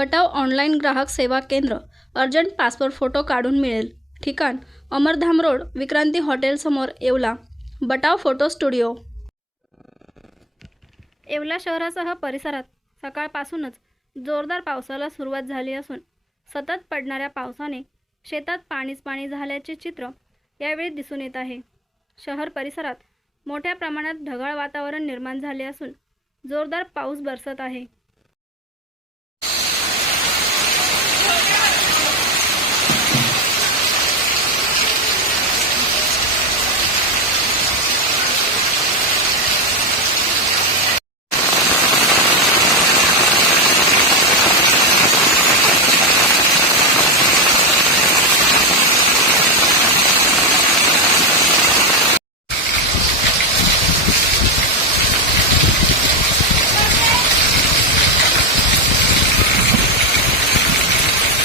बटाव online ग्राहक सेवा केंद्र अर्जंट पासपोर्ट फोटो काढून मिळेल. ठिकाण अमरधाम रोड विक्रांती हॉटेलसमोर Yeola. Batav photo studio. Yeola शहरासह परिसरात सकाळपासूनच जोरदार पावसाला सुरुवात झाली असून सतत पडणाऱ्या पावसाने शेतात पाणीच पाणी झाल्याचे चित्र यावेळी दिसून येत आहे. शहर परिसरात मोठ्या प्रमाणात ढगाळ वातावरण निर्माण झाले असून जोरदार पाऊस बरसत आहे.